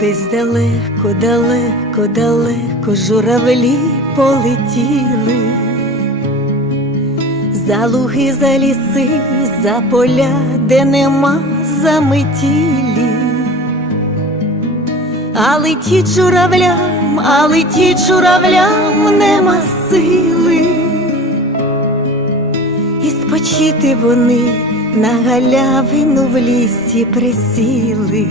Десь далеко, далеко, далеко журавлі полетіли, за луги, за ліси, за поля, де нема заметілі, а летіть журавлям, а летіть журавлям нема сили, і спочити вони на галявину в лісі присіли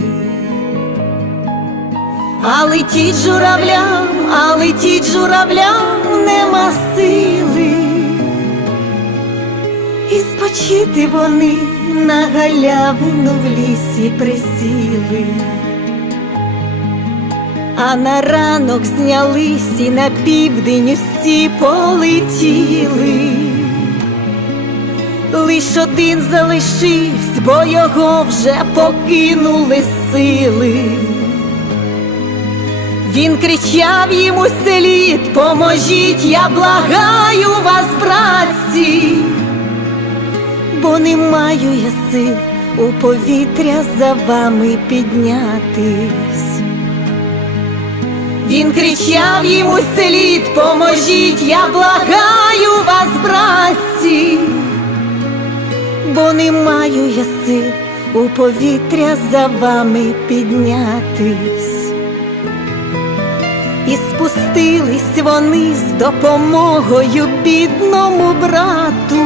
а летіть журавлям, а летіть журавлям нема сили, і спочити вони на галявину в лісі присіли, а на ранок знялись і на південь усі полетіли. Лиш один залишився, бо його вже покинули сили. Він кричав йому у поможіть, я благаю вас, братці, бо не маю я сил у повітря за вами піднятись. Він кричав їм у селі, поможіть, я благаю вас, братці, бо не маю я сил у повітря за вами піднятись і спустились вони з допомогою бідному брату,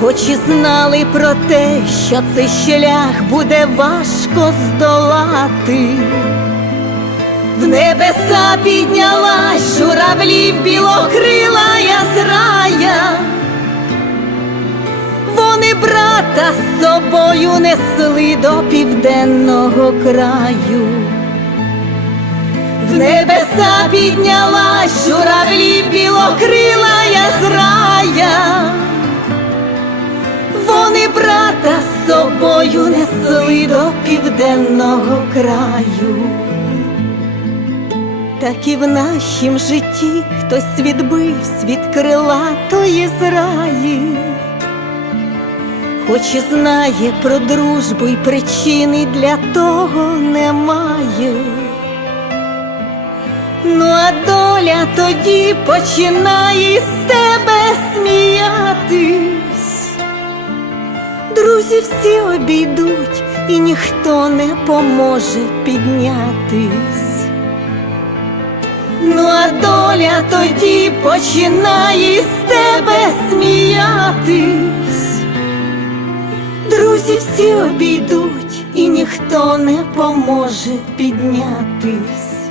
хоч і знали про те, що цей шлях буде важко здолати, в небеса піднялась журавлів білокрила я зрая. Вони брата з собою несли до південного краю небеса підняла журавлі білокрила я з рая, вони брата з собою несли до південного краю, так і в нашім житті хтось відбивсь від тої зраї. Хоч і знає про дружбу, й причини для того немає ну а доля тоді починає з тебе сміятись. Друзі всі обійдуть, і ніхто не поможе піднятись. Ну, а доля тоді починає з тебе сміятись. Друзі всі обійдуть, і ніхто не поможе піднятись.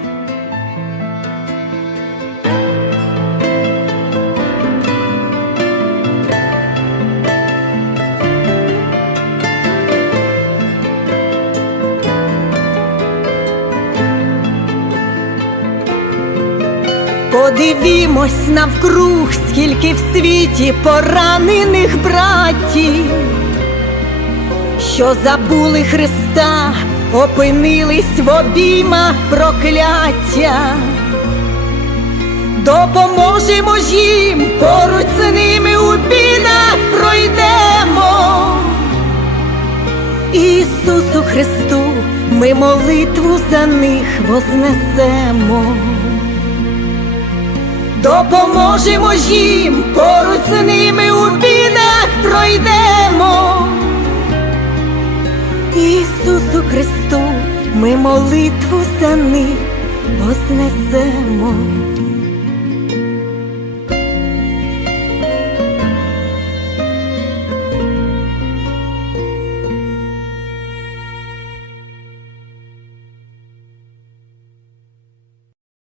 Подивімось навкруг, скільки в світі поранених братів, що забули Христа, опинились в обіймах прокляття, допоможемо їм поруч з ними у бідах пройдемо. Ісусу Христу, ми молитву за них вознесемо допоможемо їм, поруч з ними у бідах пройдемо. Ісусу Христу, ми молитву за них вознесемо.